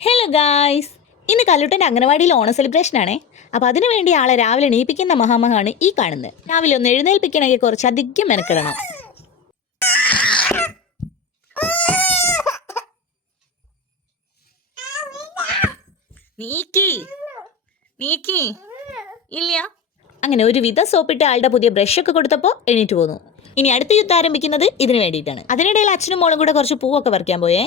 Hello guys ഇന്ന് കല്ലുട്ടന്റെ അംഗനവാടിയിൽ ഓണ celebration ആണേ. അപ്പോൾ അതിനു വേണ്ടി ആളെ രാവിലെ എണീപ്പിക്കുന്ന മഹാമഹാണ് ഈ കാണുന്നത്. രാവിലെ ഒന്ന് എഴുന്നേൽപ്പിക്കണമെങ്കിൽ കുറച്ച് അധികം മെനക്കിടണം. നീക്കി. നീക്കി. ഇല്ല. അങ്ങനെ ഒരു വിധ സോപ്പിട്ട് ആളുടെ പുതിയ ബ്രഷ് ഒക്കെ കൊടുത്തപ്പോൾ എണീറ്റ് പോന്നു. ഇനി അടുത്ത യുദ്ധം ആരംഭിക്കുന്നത് ഇതിന് വേണ്ടിയിട്ടാണ്. അതിനിടയിൽ അച്ഛനും മോളും കൂടെ കുറച്ച് പൂവൊക്കെ പറിക്കാൻ പോയേ.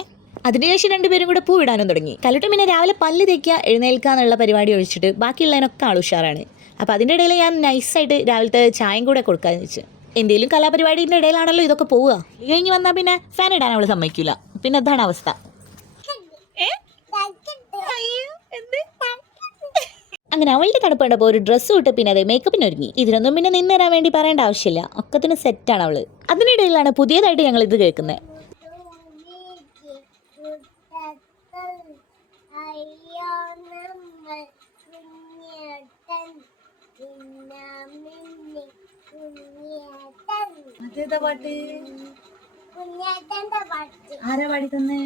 അതിനുശേഷം രണ്ടുപേരും കൂടെ പൂ ഇടാനും തുടങ്ങി. കലട്ടും പിന്നെ രാവിലെ പല്ല് തേക്കുക എഴുന്നേൽക്കുക എന്നുള്ള പരിപാടി ഒഴിച്ചിട്ട് ബാക്കിയുള്ളതിനൊക്കെ ആൾ ഉഷാറാണ്. അപ്പോൾ അതിന്റെ ഇടയിൽ ഞാൻ നൈസായിട്ട് രാവിലത്തെ ചായയും കൂടെ കൊടുക്കാമെന്ന് വെച്ചു. എന്തെങ്കിലും കലാപരിപാടിന്റെ ഇടയിലാണല്ലോ ഇതൊക്കെ പോവുക. കഴിഞ്ഞ് വന്നാൽ പിന്നെ ഫാൻ ഇടാൻ അവൾ സമ്മതിക്കില്ല പിന്നെ അതാണ് അവസ്ഥ? അങ്ങനെ അവളുടെ തണുപ്പ് കണ്ടപ്പോൾ ഒരു ഡ്രസ്സ് ഇട്ട് പിന്നെ അതെ മേക്കപ്പിന് ഒരുങ്ങി. ഇതിനൊന്നും പിന്നെ നിന്ന് തരാൻ വേണ്ടി പറയേണ്ട ആവശ്യമില്ല. ഒക്കത്തിന് സെറ്റാണ് അവൾ. അതിനിടയിലാണ് പുതിയതായിട്ട് ഞങ്ങൾ ഇത് കേൾക്കുന്നത്. അതേതാ പാട്ട്? ആരാ പാടി തന്നെ?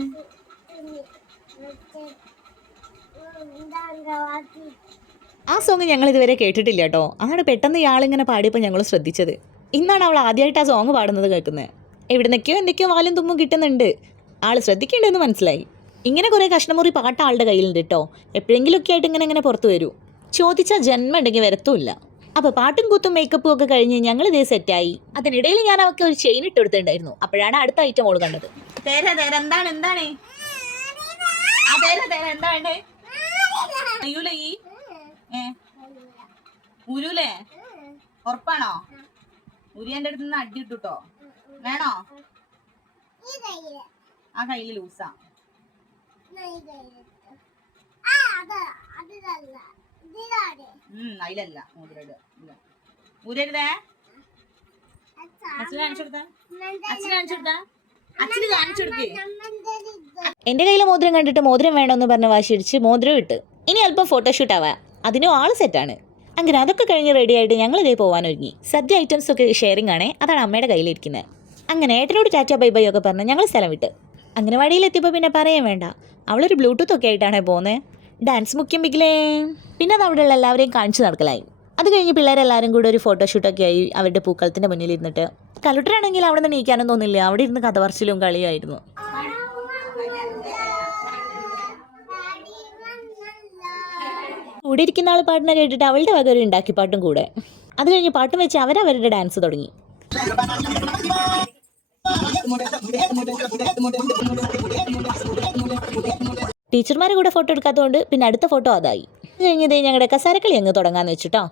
ആ സോങ് ഞങ്ങൾ ഇതുവരെ കേട്ടിട്ടില്ല കേട്ടോ. അതാണ് പെട്ടെന്ന് ഇയാളിങ്ങനെ പാടിയപ്പോൾ ഞങ്ങൾ ശ്രദ്ധിച്ചത്. ഇന്നാണ് അവൾ ആദ്യമായിട്ട് ആ സോങ് പാടുന്നത് കേൾക്കുന്നത് എവിടുന്നൊക്കെയോ എന്തൊക്കെയോ വാലും തുമ്പും കിട്ടുന്നുണ്ട്. ആൾ ശ്രദ്ധിക്കേണ്ടതെന്ന് മനസ്സിലായി. ഇങ്ങനെ കുറേ കഷ്ണമുറി പാട്ട് ആളുടെ കയ്യിലുണ്ട് കേട്ടോ. എപ്പോഴെങ്കിലുമൊക്കെ ആയിട്ട് ഇങ്ങനെ ഇങ്ങനെ പുറത്തു വരൂ. ചോദിച്ചാൽ ജന്മം ഉണ്ടെങ്കിൽ വരത്തുമില്ല. അപ്പോൾ പാട്ടും കൂത്തും മേക്കപ്പും ഒക്കെ കഴിഞ്ഞ് ഞങ്ങൾ ഇത് സെറ്റായി അതിനിടയിൽ ഞാൻ അവൾക്ക് ഒരു ചെയിൻ ഇട്ട് കൊടുത്തിട്ടുണ്ടായിരുന്നു. അപ്പോഴാണ് അടുത്ത ഐറ്റം ഓൾ കണ്ടത്. തേര തേര എന്താണ് എന്താണ്? ആ തേര തേര എന്താണ്? അയ്യൂല ഈ? ഉരുലേ? ഉറപ്പാണോ? ഉരി എന്റെ അടുത്ത് നിന്ന് അടി ഇട്ടുട്ടോ വേണോ? ആ കയ്യിൽ ലൂസാ. അത് അതല്ല ഇതിലാണ് ഉം അതിലല്ല. മുതിരട്. ഇല്ല. അച്ഛന് കാണിച്ചു കൊടുത്തേ? അച്ഛന് കാണിച്ചു കൊടുത്തേ? അച്ഛന് കാണിച്ചു കൊടുക്കേ. എന്റെ കയ്യിലെ മോതിരം കണ്ടിട്ട് മോതിരം വേണമെന്ന് പറഞ്ഞ വാശിടിച്ച് മോതിരം ഇട്ട്. ഇനി അല്പം ഫോട്ടോഷൂട്ട് ആവാ. അതിനും ആൾ സെറ്റാണ് അങ്ങനെ അതൊക്കെ കഴിഞ്ഞ് റെഡി ആയിട്ട് ഞങ്ങൾ ഇതേ പോകാൻ ഒരുങ്ങി. സദ്യ ഐറ്റംസ് ഒക്കെ ഷെയറിംഗ് ആണേ. അതാണ് അമ്മയുടെ കയ്യിലിരിക്കുന്നത് അങ്ങനെ ഏട്ടനോട് ടാറ്റ ബൈ ബൈ ഒക്കെ പറഞ്ഞ് ഞങ്ങൾ സ്ഥലം വിട്ട്. അംഗനവാടിയിൽ എത്തിയപ്പോൾ പിന്നെ പറയാൻ വേണ്ട. അവളൊരു ബ്ലൂടൂത്ത് ഒക്കെ ആയിട്ടാണേ പോകുന്നത് ഡാൻസ് മുഖ്യം ബിഗിലേ പിന്നെ അത് അവിടെയുള്ള എല്ലാവരെയും കാണിച്ചു നടക്കലായി. അത് കഴിഞ്ഞ് പിള്ളേരെല്ലാവരും കൂടെ ഒരു ഫോട്ടോഷൂട്ടൊക്കെ ആയി അവരുടെ പൂക്കളത്തിന്റെ മുന്നിൽ ഇരുന്നിട്ട്. കലുട്ടറാണെങ്കിൽ അവിടെ നിന്ന് നീക്കാനും തോന്നില്ല. അവിടെ ഇരുന്ന് കഥ പറച്ചിലും കളിയായിരുന്നു. കൂടെ ഇരിക്കുന്ന ആൾ പാട്ടിനെ കേട്ടിട്ട് അവളുടെ വക ഒരു ഉണ്ടാക്കി പാട്ടും കൂടെ. അത് കഴിഞ്ഞ് പാട്ടും വെച്ച് അവരവരുടെ ഡാൻസ് തുടങ്ങി. ടീച്ചർമാരെ കൂടെ ഫോട്ടോ എടുക്കാത്തതുകൊണ്ട് പിന്നെ അടുത്ത ഫോട്ടോ അതായി. അത് കഴിഞ്ഞതേ ഞങ്ങളുടെ കസാരക്കളി അങ്ങ് തുടങ്ങാന്ന് വെച്ചിട്ടോ.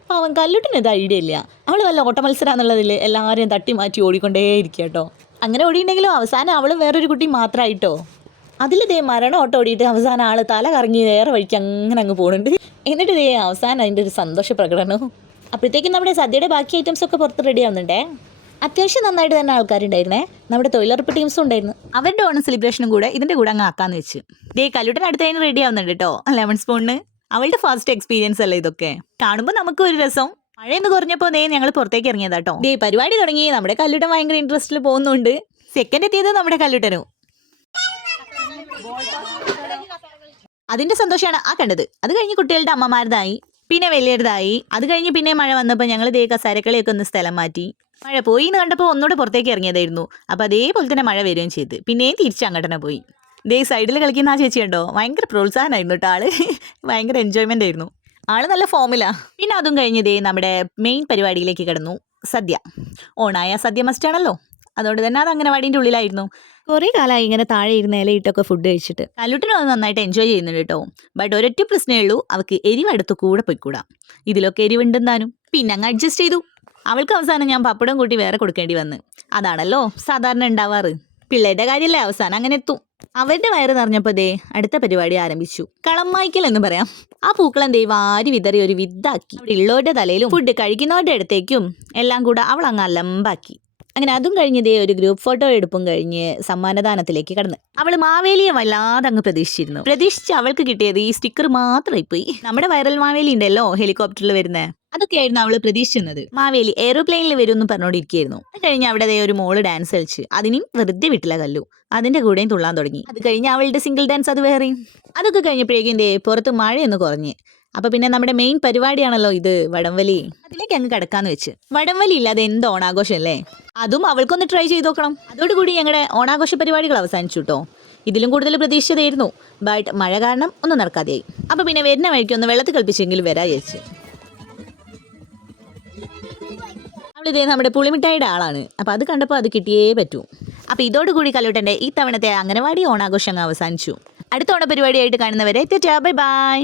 അപ്പോൾ അവൻ കല്ലുട്ടിന് ഇത് ഐഡിയ ഇല്ല. അവൾ വല്ല ഓട്ട എന്നുള്ളതിൽ എല്ലാവരെയും തട്ടി മാറ്റി ഓടിക്കൊണ്ടേ ഇരിക്കുക കേട്ടോ. അങ്ങനെ ഓടിയിട്ടുണ്ടെങ്കിലും അവസാനം അവളും വേറൊരു കുട്ടി മാത്രമായിട്ടോ അതിലിതേ മരണം ഓട്ടം ഓടിയിട്ട് അവസാനം ആൾ തല കറങ്ങി വേറെ വഴിക്ക് അങ്ങനെ അങ്ങ് പോകുന്നുണ്ട് എന്നിട്ട് ഇതേ അവസാനം അതിന്റെ ഒരു സന്തോഷ പ്രകടനവും അപ്പോഴത്തേക്കും നമ്മുടെ സദ്യയുടെ ബാക്കി ഐറ്റംസ് ഒക്കെ പുറത്ത് റെഡി ആവുന്നുണ്ടേ? അത്യാവശ്യം നന്നായിട്ട് തന്നെ ആൾക്കാരുണ്ടായിരുന്നേ. നമ്മുടെ തൊഴിലുറപ്പ് ടീംസും ഉണ്ടായിരുന്നു. അവരുടെ ഓണം സെലിബ്രേഷനും കൂടെ ഇതിന്റെ കൂടെ അങ്ങ് ആക്കാന്ന് വെച്ച്. ദേ കല്ലുട്ടൻ കഴിഞ്ഞ് റെഡി ആവുന്നുണ്ട് കേട്ടോ ലെമൺ സ്പൂണിന് അവളുടെ ഫസ്റ്റ് എക്സ്പീരിയൻസ് അല്ലേ ഇതൊക്കെ? കാണുമ്പോൾ നമുക്ക് ഒരു രസം. മഴയെന്ന് കുറഞ്ഞപ്പോൾ ദേ ഞങ്ങൾ പുറത്തേക്ക് ഇറങ്ങിയതാ കേട്ടോ ദേ പരിപാടി തുടങ്ങി. നമ്മുടെ കല്ലുട്ടൻ ഭയങ്കര ഇൻട്രസ്റ്റിൽ പോകുന്നുണ്ട്. സെക്കൻഡ് എത്തിയത് നമ്മുടെ കല്ലുട്ടനും. അതിന്റെ സന്തോഷമാണ് ആ കണ്ടത്. അത് കഴിഞ്ഞ് കുട്ടികളുടെ അമ്മമാരതായി. പിന്നെ വലിയതായി. അത് കഴിഞ്ഞ് പിന്നെ മഴ വന്നപ്പോൾ ഞങ്ങൾ ഇതേ കസാരക്കളിയൊക്കെ ഒന്ന് സ്ഥലം മാറ്റി. മഴ പോയി എന്ന് കണ്ടപ്പോൾ ഒന്നുകൂടെ പുറത്തേക്ക് ഇറങ്ങിയതായിരുന്നു. അപ്പോൾ അതേപോലെ തന്നെ മഴ വരികയും ചെയ്ത്. പിന്നെയും തിരിച്ച് അങ്ങോട്ട് പോയി. ദേ സൈഡിൽ കളിക്കുന്ന ആ ചേച്ചി ഉണ്ടോ ഭയങ്കര പ്രോത്സാഹനമായിരുന്നു കേട്ടോ ആൾ. ഭയങ്കര എൻജോയ്മെന്റ് ആയിരുന്നു. ആൾ നല്ല ഫോമിലാ. പിന്നെ അതും കഴിഞ്ഞ് ദേ നമ്മുടെ മെയിൻ പരിപാടിയിലേക്ക് കിടന്നു. സദ്യ. ഓണായ സദ്യ മസ്റ്റ് ആണല്ലോ. അതുകൊണ്ട് തന്നെ അത് അംഗനവാടിന്റെ ഉള്ളിലായിരുന്നു. കുറേ കാലമായി ഇങ്ങനെ താഴെ ഇരുന്ന് ഇലയിട്ടൊക്കെ ഫുഡ് കഴിച്ചിട്ട്. കല്ലുട്ടിനും അത് നന്നായിട്ട് എൻജോയ് ചെയ്യുന്നുണ്ട് കേട്ടോ. ബട്ട് ഒരൊറ്റ പ്രശ്നമേ ഉള്ളൂ അവൾക്ക് എരിവടുത്ത് കൂടെ പോയിക്കൂടാ. ഇതിലൊക്കെ എരിവുണ്ടെന്നാനും പിന്നെ അങ്ങ് അഡ്ജസ്റ്റ് ചെയ്തു. അവൾക്ക് അവസാനം ഞാൻ പപ്പടം കൂട്ടി വേറെ കൊടുക്കേണ്ടി വന്ന്. അതാണല്ലോ സാധാരണ ഉണ്ടാവാറ്. പിള്ളേരുടെ കാര്യമല്ലേ അവസാനം അങ്ങനെ എത്തും. അവരുടെ വയറ് നിറഞ്ഞപ്പോൾ ദേ അടുത്ത പരിപാടി ആരംഭിച്ചു. കളമായിക്കൽ എന്ന് പറയാം. ആ പൂക്കളം ദേ വാരി വിതറി ഒരു വിത്താക്കി. അവിടെ ഉള്ളവരുടെ തലയിലും ഫുഡ് കഴിക്കുന്നവരുടെ അടുത്തേക്കും എല്ലാം കൂടെ അവൾ അങ്ങ് അലമ്പാക്കി. അങ്ങനെ അതും കഴിഞ്ഞതേ ഒരു ഗ്രൂപ്പ് ഫോട്ടോ എടുപ്പും കഴിഞ്ഞ് സമ്മാനദാനത്തിലേക്ക് കടന്ന്. അവൾ മാവേലിയെ വല്ലാതെ അങ്ങ് പ്രതീക്ഷിച്ചിരുന്നു. പ്രതീക്ഷിച്ച് അവൾക്ക് കിട്ടിയത് ഈ സ്റ്റിക്കർ മാത്രമായി പോയി. നമ്മുടെ വൈറൽ മാവേലി ഉണ്ടല്ലോ ഹെലികോപ്റ്ററിൽ വരുന്നേ. അതൊക്കെയായിരുന്നു അവൾ പ്രതീക്ഷിക്കുന്നത് മാവേലി എയ്റോപ്ലെയിനിൽ വരും എന്ന് പറഞ്ഞോണ്ടിരിക്കുകയായിരുന്നു. അത് കഴിഞ്ഞ് അവിടെ ഒരു മോൾ ഡാൻസ് കളിച്ച്. അതിനും വെറുതെ വിട്ടില്ല കല്ലു. അതിന്റെ കൂടെയും തുള്ളാൻ തുടങ്ങി. അത് കഴിഞ്ഞ് അവളുടെ സിംഗിൾ ഡാൻസ് അത് വേറെയും. അതൊക്കെ കഴിഞ്ഞപ്പോഴേക്കും പുറത്ത് മഴയൊന്ന് കുറഞ്ഞ്. അപ്പൊ പിന്നെ നമ്മുടെ മെയിൻ പരിപാടിയാണല്ലോ ഇത് വടംവലി. അതിലേക്ക് അങ്ങ് കിടക്കാന്ന് വെച്ച്. വടംവലി ഇല്ലാതെ എന്ത് ഓണാഘോഷം അല്ലേ? അതും അവൾക്കൊന്ന് ട്രൈ ചെയ്ത് നോക്കണം. അതോടുകൂടി ഞങ്ങളുടെ ഓണാഘോഷ പരിപാടികൾ അവസാനിച്ചു കേട്ടോ ഇതിലും കൂടുതൽ പ്രതീക്ഷിച്ചതായിരുന്നു ബട്ട് മഴ കാരണം ഒന്നും നടക്കാതെയായി. അപ്പൊ പിന്നെ വരുന്ന വഴിക്ക് ഒന്ന് വെള്ളത്തിൽ കൽപ്പിച്ചെങ്കിൽ വരാ ചേച്ചി അവളിതേ നമ്മുടെ പുളിമിഠായിയുടെ ആളാണ്. അപ്പൊ അത് കണ്ടപ്പോൾ അത് കിട്ടിയേ പറ്റൂ. അപ്പോൾ ഇതോടുകൂടി കല്ലൂട്ടന്റെ ഈ തവണത്തെ അംഗനവാടി ഓണാഘോഷം അവസാനിച്ചു. അടുത്ത ഓണ പരിപാടിയായിട്ട് കാണുന്നവരെ ബൈ ബൈ.